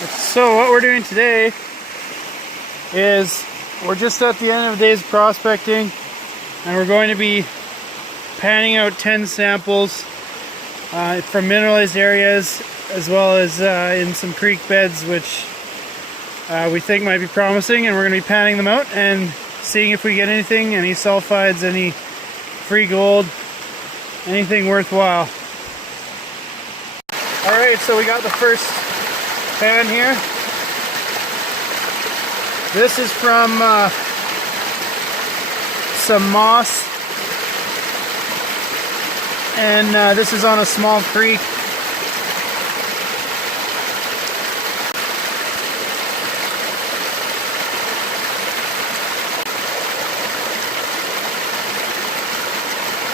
So what we're doing today is we're just at the end of the day's prospecting, and we're going to be panning out 10 samples from mineralized areas, as well as in some creek beds which we think might be promising, and we're going to be panning them out and seeing if we get anything, any sulfides, any free gold, anything worthwhile. Alright, so we got the first pan here. This is from some moss, and this is on a small creek.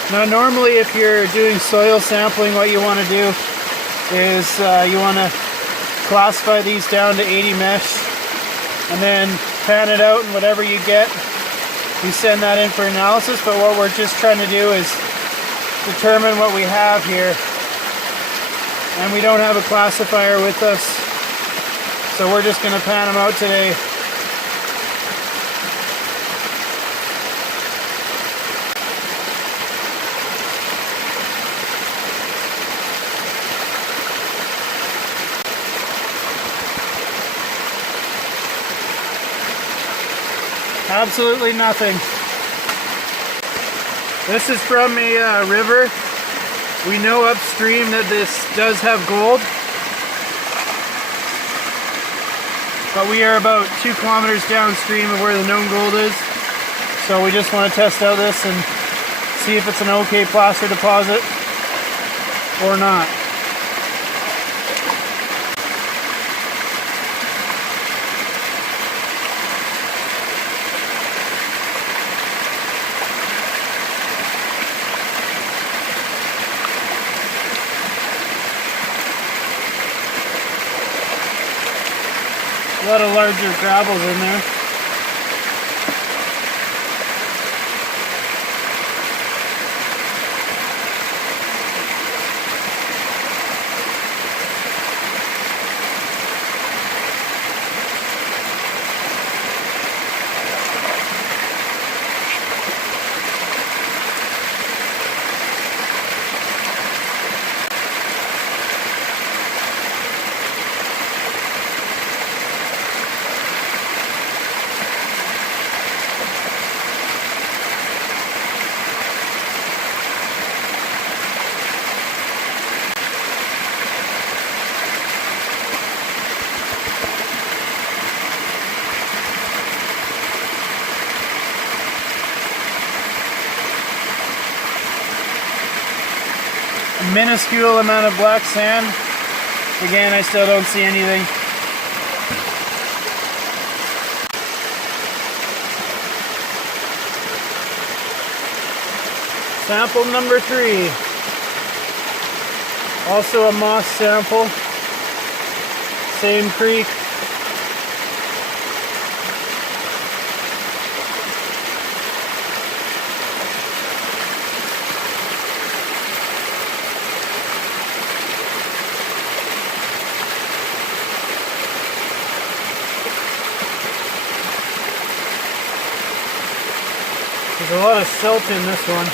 Now normally if you're doing soil sampling, what you want to do is you want to classify these down to 80 mesh and then pan it out, and whatever you get, you send that in for analysis. But what we're just trying to do is determine what we have here, and we don't have a classifier with us, so we're just going to pan them out today. Absolutely nothing. This is from a river. We know upstream that this does have gold, but we are about 2 kilometers downstream of where the known gold is, so we just want to test out this and see if it's an okay placer deposit or not. A lot of larger gravels in there. A minuscule amount of black sand. Again, I still don't see anything. Sample number 3. Also a moss sample. Same creek. There's a lot of silt in this one.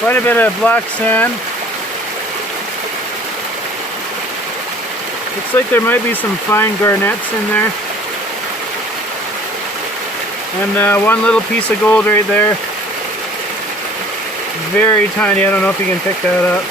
Quite a bit of black sand. Looks like there might be some fine garnets in there. And one little piece of gold right there. Very tiny, I don't know if you can pick that up.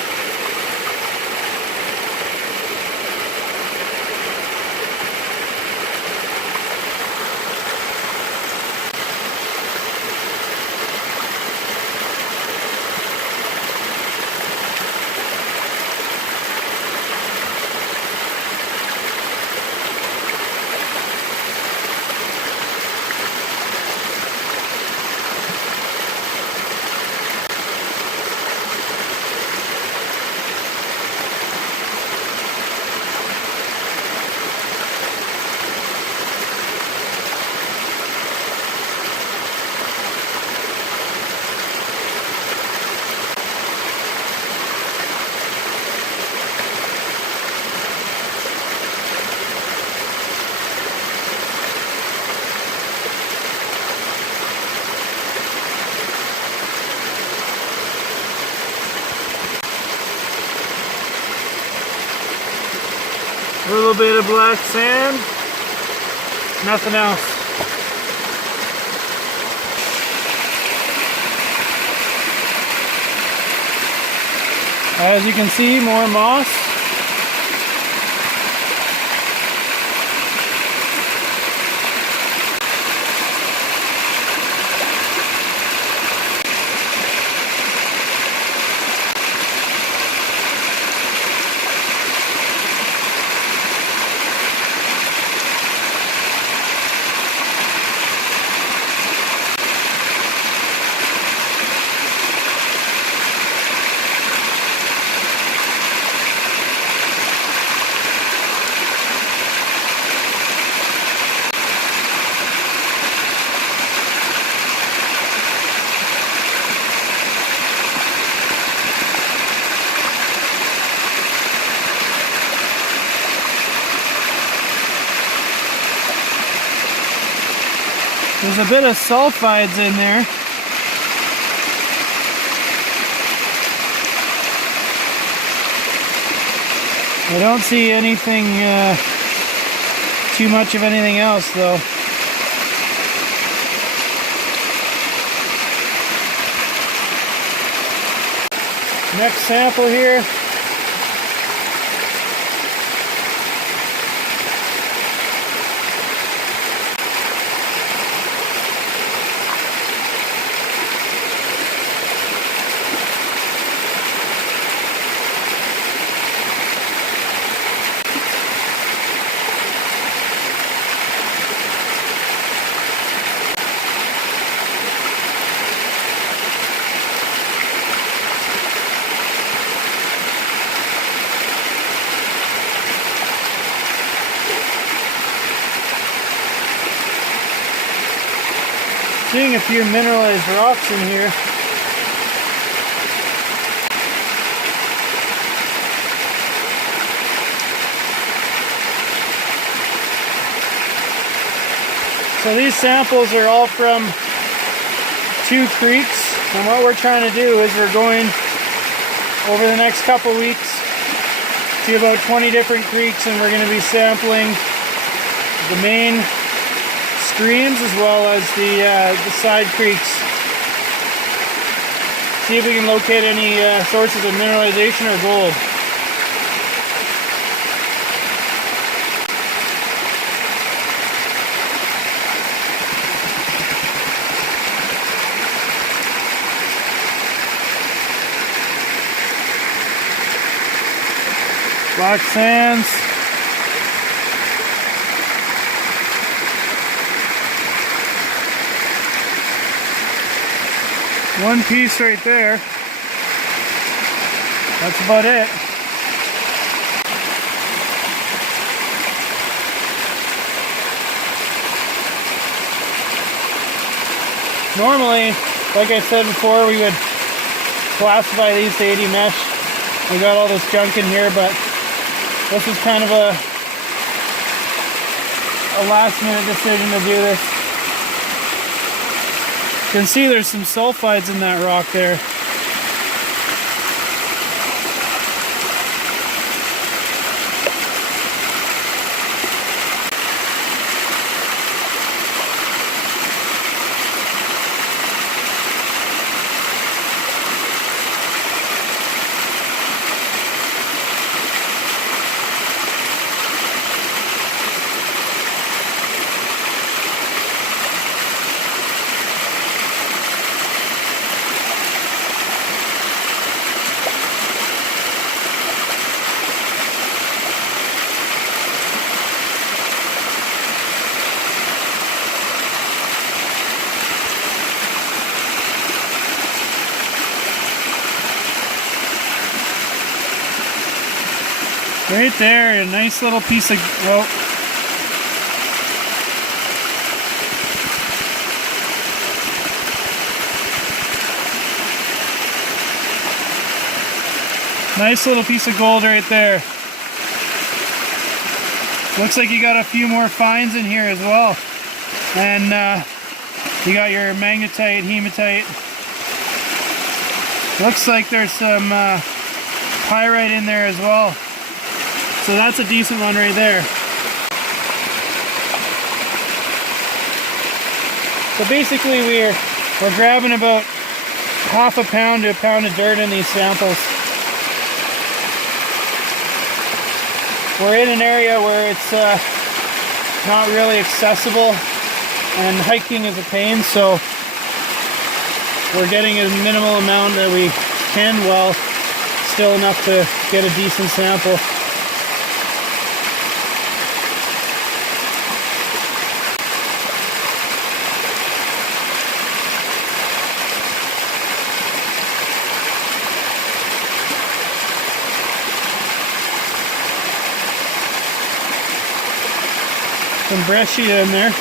A little bit of black sand. Nothing else. As you can see, more moss. There's a bit of sulfides in there. I don't see anything, too much of anything else though. Next sample here. Seeing a few mineralized rocks in here. So these samples are all from 2 creeks, and what we're trying to do is we're going over the next couple weeks to about 20 different creeks, and we're going to be sampling the main streams as well as the side creeks. See if we can locate any sources of mineralization or gold. Black sands. One piece right there. That's about it. Normally, like I said before, we would classify these to 80 mesh. We got all this junk in here, but this is kind of a last minute decision to do this. You can see there's some sulfides in that rock there. Right there, a nice little piece of, well, nice little piece of gold right there. Looks like you got a few more fines in here as well. And you got your magnetite, hematite. Looks like there's some pyrite in there as well. So that's a decent one right there. So basically we're grabbing about half a pound to a pound of dirt in these samples. We're in an area where it's not really accessible and hiking is a pain, so we're getting a minimal amount that we can, while still enough to get a decent sample. Some breccia in there.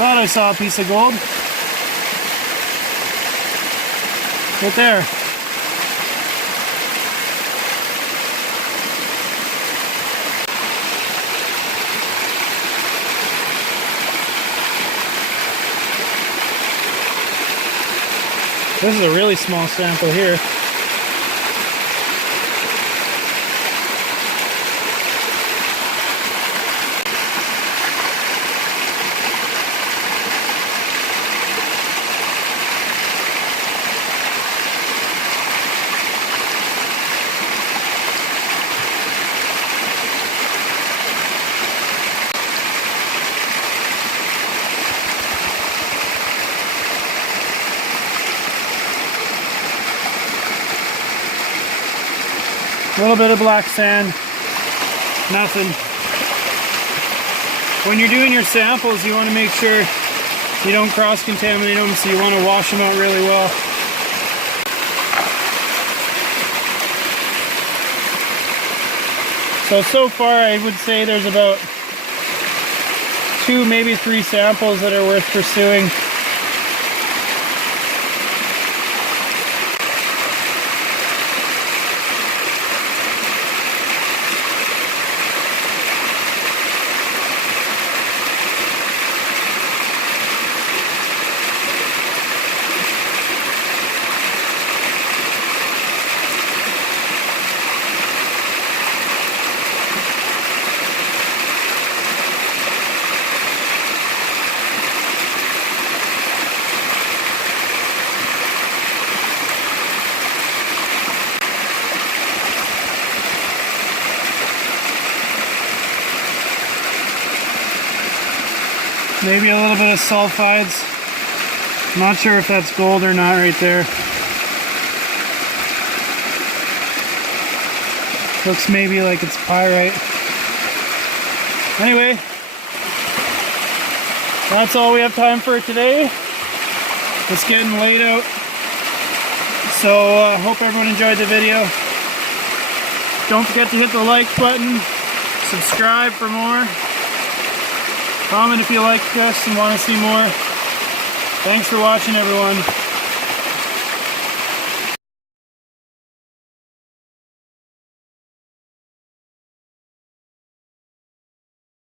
Thought I saw a piece of gold. Right there. This is a really small sample here. A little bit of black sand, nothing. When you're doing your samples, you want to make sure you don't cross-contaminate them, so you want to wash them out really well. So far I would say there's about 2, maybe 3 samples that are worth pursuing. Maybe a little bit of sulfides. I'm not sure if that's gold or not right there. Looks maybe like it's pyrite. Anyway, that's all we have time for today. It's getting late out. So I hope everyone enjoyed the video. Don't forget to hit the like button. Subscribe for more. Comment if you like this and want to see more. Thanks for watching, everyone.